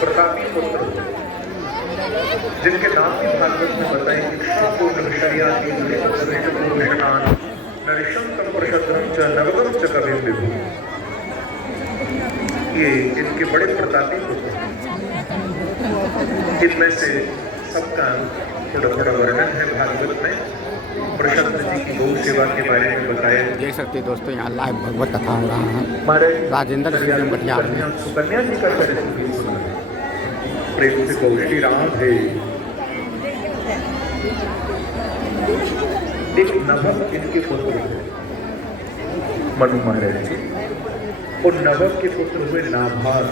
प्रतापी पुत्र जिनके नाम भी भागवत में बताए ये इनके बड़े प्रतापी पुत्र। इनमें से सबका थोड़ा वर्णन है भागवत में। प्रशस्त जी की गौ सेवा के बारे में बताया। देख सकते हैं दोस्तों, यहाँ लाइव भगवत कथा हो रहा है राजेंद्र स्टेडियम कटिहार में। सुकन्या जी का चरित्र सुना प्रेम से गौ श्री राम है। एक नभक इनके पुत्र थे मनु महाराज जी। उन नभक के पुत्र हुए नाभाग,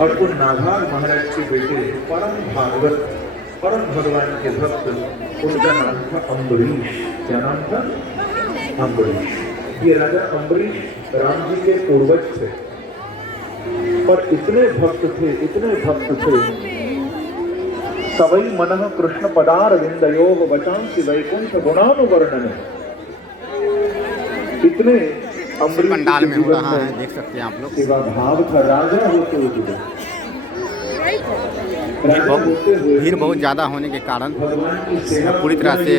और उन नाभाग महाराज के बेटे परम भागवत परम भगवान के भक्त, उनका नाम था अम्बरीश। क्या नाम था? अम्बरीश। ये राजा अम्बरीश राम जी के पूर्वज थे, पर इतने भक्त थे, इतने भक्त थे। सवई मनः कृष्ण पदार विंदयोः वचांसि वैकुंठ गुणानुवर्णन। इतने अम्बरीश पंडाल में हो रहा है, देख सकते हैं आप लोग। सेवा भाव था, राजा होते हुए भीड़ बहुत ज़्यादा होने के कारण मैं पूरी तरह से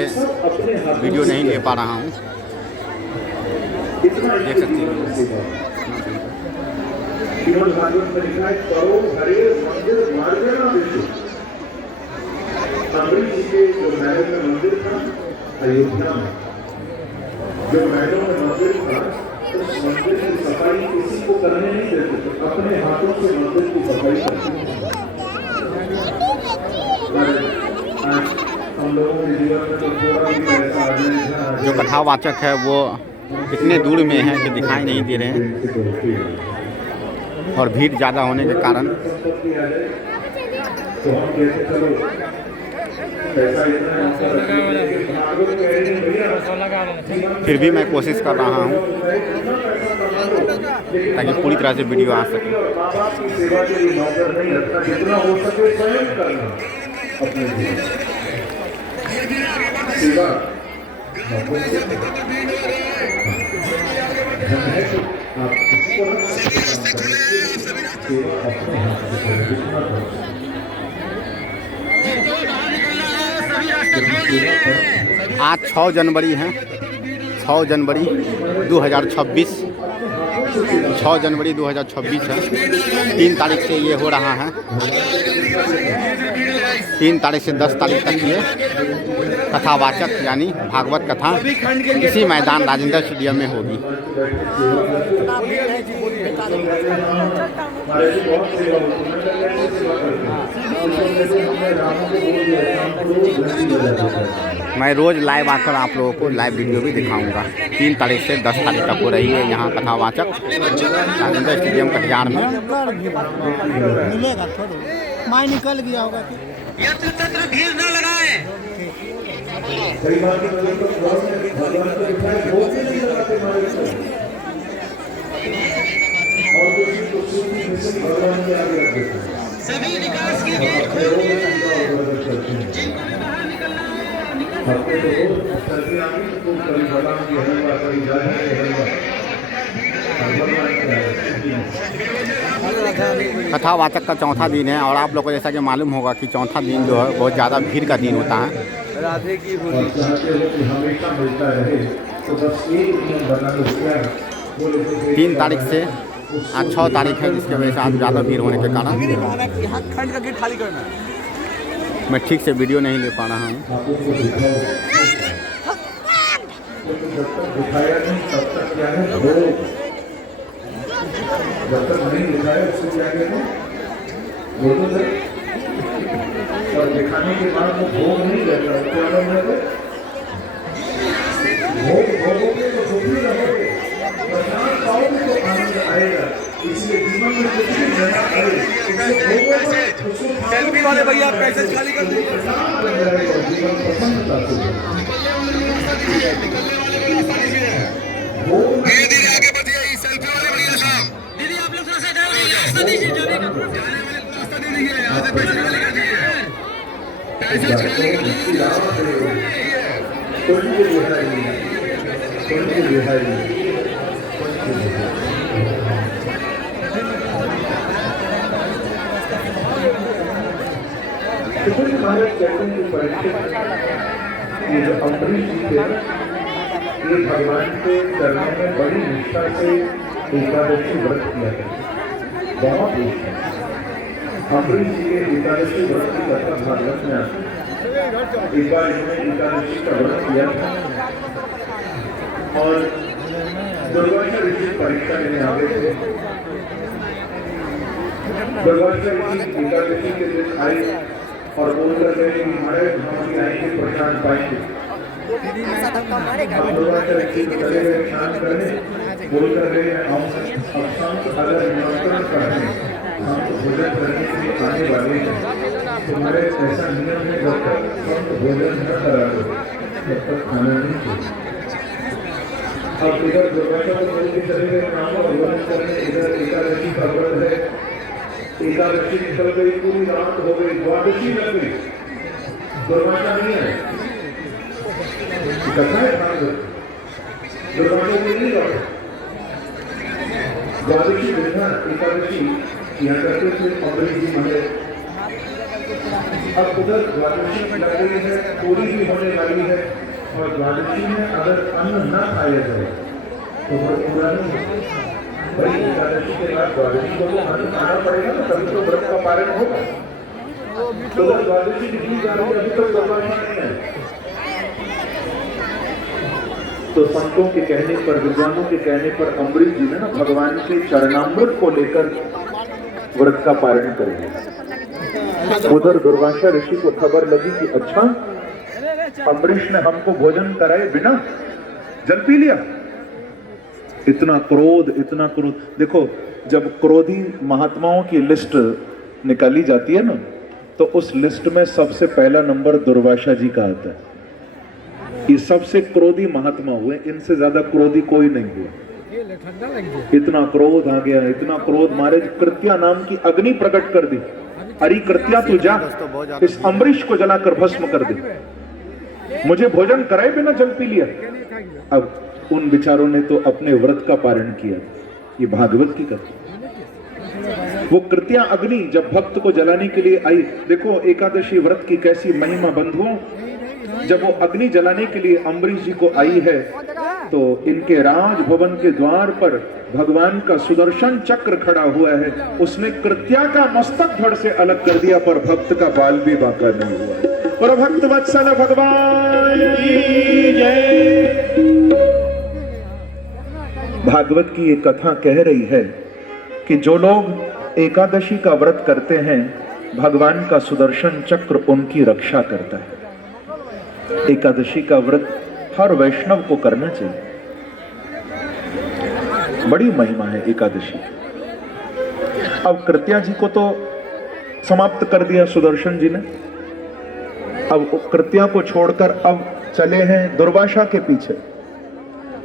वीडियो नहीं ले पा रहा हूँ। देख सकते हैं अम्बरीश के जो महल में मंदिर था अयोध्या में, जो महलों में मंदिर था, उस मंदिर की सफाई किसी को करने नहीं देते थे, अपने हाथों से मंदिर की सफाई करते थे। हम लोगों के जीवन में तो थोड़ा भी ऐसा आ जाए। जो कथावाचक है वो इतने दूर में है कि दिखाई नहीं दे रहे हैं, और भीड़ ज़्यादा होने के कारण तो हम कहते चलो फिर भी मैं कोशिश कर रहा हूँ ताकि पूरी तरह से वीडियो आ सके। सेवा के लिए नौकर नहीं रखना, जितना हो सके स्वयं करना अपने सेवा। आज 6 जनवरी है, 6 जनवरी 2026, 6 जनवरी 2026 है। 3 तारीख से ये हो रहा है, 3 तारीख से 10 तारीख तक ये कथावाचक यानी भागवत कथा इसी मैदान राजेंद्र स्टेडियम में होगी। मैं रोज़ लाइव आकर आप लोगों को लाइव वीडियो भी दिखाऊंगा। 3 तारीख से 10 तारीख तक हो रही है यहाँ कथावाचक राजेंद्र स्टेडियम कटिहार में। मिलेगा थोड़ा, माँ निकल गया होगा। भीड़ न लगाए। सभी विकास की गेट खोल जिनको बाहर निकलना है। कथावाचक का चौथा दिन है, और आप लोगों को जैसा कि मालूम होगा कि चौथा दिन जो है बहुत ज़्यादा भीड़ का दिन होता है। राधे की हमेशा मिलता रहे तो बस एक 3 तारीख से आज 6 तारीख है, जिसकी वजह से आज ज़्यादा भीड़ होने के कारण खंड का गेट खाली करना। मैं ठीक से वीडियो नहीं ले पा रहा हूँ। दिखाया नहीं तब तक क्या है, जब तक नहीं दिखाया उसको क्या कहते हैं, वो तो सही। और दिखाने के बाद वो भोग नहीं रहता, क्या करना है, भोग भोगोगे तो सुखी रहोगे, प्रसाद पाओगे तो आनंद आएगा। इसलिए जीवन में कुछ भी नया आए, सेल्फी वाले भैया पैसे खाली कर दीजिए। जीवन प्रसन्नता से धीरे धीरे आगे बढ़िए। सेल्फी वाले भैया साहब, दीदी आप लोग थोड़ा सा रास्ता दीजिए, जाने का रास्ता दे दीजिए। यहाँ से पैसे खाली कर दीजिए, पैसे खाली कर दीजिए। सुखदेव महाराज कहते हैं कि परीक्षित, ये जो अम्बरीश जी थे ये भगवान के चरणों में बड़ी निष्ठा से एकादशी व्रत किया करते, बहुत निष्ठा। अम्बरीश जी के एकादशी व्रत की कथा भागवत में आती है। एक बार इन्होंने एकादशी का व्रत किया था और दुर्वासा ऋषि परीक्षा लेने आ गए थे। दुर्वासा ऋषि एकादशी के दिन आए और बोल कर रहे कि महाराज हम आएंगे प्रसाद पाएंगे। दुर्वासा ऋषि चले गए स्नान करने, बोल कर रहे हम शांत अगर निमंत्रण करने हम तो भोजन करने के लिए आने वाले हैं, तुम्हारे ऐसा नियम है जब तक हम भोजन न करा दो तब तक खाना नहीं चाहिए। अब इधर दुर्वासा को बोल के चले गए नाम का भोजन करने, इधर एकादशी का व्रत है। एकादशी निकल गई, पूरी रात हो गई, द्वादशी लग गई, दुर्वासा नहीं आए। कथा है भागवत, दुर्वासा जी नहीं लौटे। द्वादशी दिन था एकादशी यहाँ करते थे अम्बरीश जी महाराज। अब उधर द्वादशी लग रही है, पूरी भी होने वाली है और द्वादशी में अगर अन्न न खाया जाए तो व्रत पूरा नहीं होगा। भाई एकादशी के बाद द्वादशी को तो अन्न खाना पड़ेगा ना, तभी तो व्रत का पालन होगा। तो उधर द्वादशी निकली जा रही है, अभी तक द्वादशी नहीं है। तो संतों के कहने पर, विद्वानों के कहने पर अम्बरीश जी ने ना भगवान के चरणामृत को लेकर व्रत का पारण करेंगे। उधर दुर्वासा ऋषि को खबर लगी कि अच्छा अम्बरीश ने हमको भोजन कराए बिना जल पी लिया। इतना क्रोध, इतना क्रोध। देखो जब क्रोधी महात्माओं की लिस्ट निकाली जाती है ना, तो उस लिस्ट में सबसे पहला नंबर दुर्वासा जी का आता है। ये सबसे क्रोधी महात्मा हुए, इनसे ज्यादा क्रोधी कोई नहीं हुआ। इतना क्रोध आ गया, इतना क्रोध, महाराज कृत्या नाम की अग्नि प्रकट कर दी। अरे कृत्या तू जा, इस अम्बरीश को जलाकर भस्म कर दे, मुझे भोजन कराए बिना जल पी लिया। अब उन विचारों ने तो अपने व्रत का पारण किया। ये भागवत की कथा। वो कृत्या अग्नि जब भक्त को जलाने के लिए आई, देखो एकादशी व्रत की कैसी महिमा बंधुओं। जब वो अग्नि जलाने के लिए अम्बरीश जी को आई है, तो इनके राजभवन के द्वार पर भगवान का सुदर्शन चक्र खड़ा हुआ है। उसने कृत्या का मस्तक धड़ से अलग कर दिया, पर भक्त का बाल भी बांका नहीं हुआ। और भक्त वत्सल भगवान की जय। भागवत की ये कथा कह रही है कि जो लोग एकादशी का व्रत करते हैं, भगवान का सुदर्शन चक्र उनकी रक्षा करता है। एकादशी का व्रत हर वैष्णव को करना चाहिए, बड़ी महिमा है एकादशी। अब कृत्या जी को तो समाप्त कर दिया सुदर्शन जी ने। अब कृत्या को छोड़कर अब चले हैं दुर्वासा के पीछे।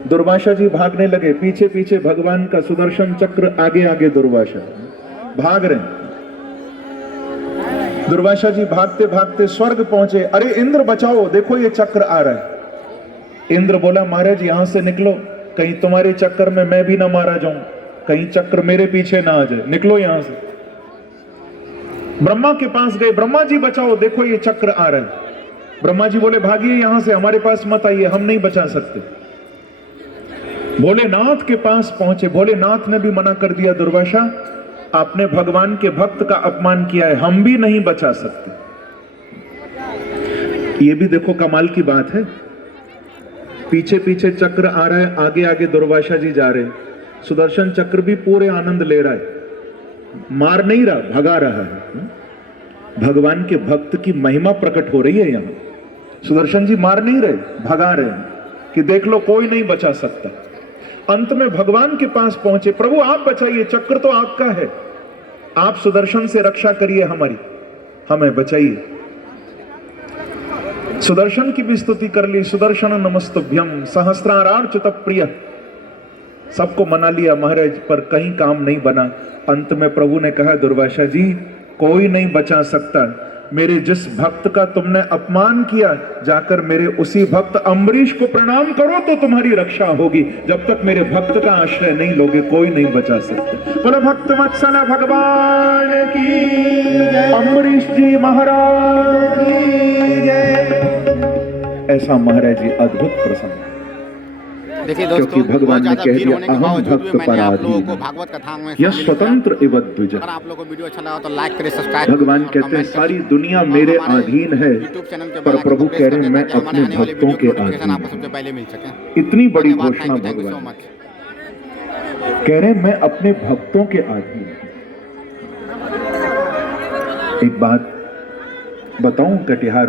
दुर्वासा जी भागने लगे, पीछे पीछे भगवान का सुदर्शन चक्र, आगे आगे दुर्वासा भाग रहे हैं। दुर्वासा जी भागते भागते स्वर्ग पहुंचे। अरे इंद्र बचाओ, देखो ये चक्र आ रहा है। इंद्र बोला महाराज यहां से निकलो, कहीं तुम्हारे चक्कर में मैं भी ना मारा जाऊं, कहीं चक्र मेरे पीछे ना आ जाए, निकलो यहां से। ब्रह्मा के पास गए, ब्रह्मा जी बचाओ, देखो ये चक्र आ रहा है। ब्रह्मा जी बोले भागिए यहां से, हमारे पास मत आइए, हम नहीं बचा सकते। भोलेनाथ के पास पहुंचे, भोलेनाथ ने भी मना कर दिया, दुर्वासा आपने भगवान के भक्त का अपमान किया है, हम भी नहीं बचा सकते। ये भी देखो कमाल की बात है, पीछे पीछे चक्र आ रहा है, आगे आगे दुर्वासा जी जा रहे हैं। सुदर्शन चक्र भी पूरे आनंद ले रहा है, मार नहीं रहा, भगा रहा है। भगवान के भक्त की महिमा प्रकट हो रही है यहां। सुदर्शन जी मार नहीं रहे, भगा रहे हैं कि देख लो कोई नहीं बचा सकता। अंत में भगवान के पास पहुंचे, प्रभु आप बचाइए, चक्र तो आपका है, आप सुदर्शन से रक्षा करिए हमारी, हमें बचाइए। सुदर्शन की भी स्तुति कर ली, सुदर्शन नमस्तुभ्यम सहस्रारार्चित प्रिय। सबको मना लिया महाराज, पर कहीं काम नहीं बना। अंत में प्रभु ने कहा दुर्वासा जी कोई नहीं बचा सकता, मेरे जिस भक्त का तुमने अपमान किया, जाकर मेरे उसी भक्त अम्बरीश को प्रणाम करो तो तुम्हारी रक्षा होगी। जब तक मेरे भक्त का आश्रय नहीं लोगे कोई नहीं बचा सकते। बोलो भक्त वत्सल भगवान की, अम्बरीश जी महाराज की जय। ऐसा महाराज जी अद्भुत प्रसंग। देखिए क्योंकि दोस्तों, बहुत भगवान ने ज़्यादा कह भीड़ दिया होने के अहम बावजूद भी भक्त मैंने आप लोगों को पराधीन, भागवत कथाओं में यह शामिल किया। स्वतंत्र एवं द्विज। अगर आप लोगों को वीडियो अच्छा लगा तो लाइक करें, सब्सक्राइब भगवान और कहते हैं कमेंट करें। सारी दुनिया और मेरे हमारे अधीन है, YouTube चैनल के पर बेल आइकन प्रभु को प्रेस कह कर रहे हैं दें मैं ताकि हमारे अपने आने वाले भक्तों वीडियो के की नोटिफिकेशन अधीन। आपको सबसे पहले मिल सके। इतनी बड़ी धन्यवाद, घोषणा थैंक यू सो भगवान मच। कह रहे हैं मैं अपने भक्तों के अधीन। एक बात बताऊं, कटिहार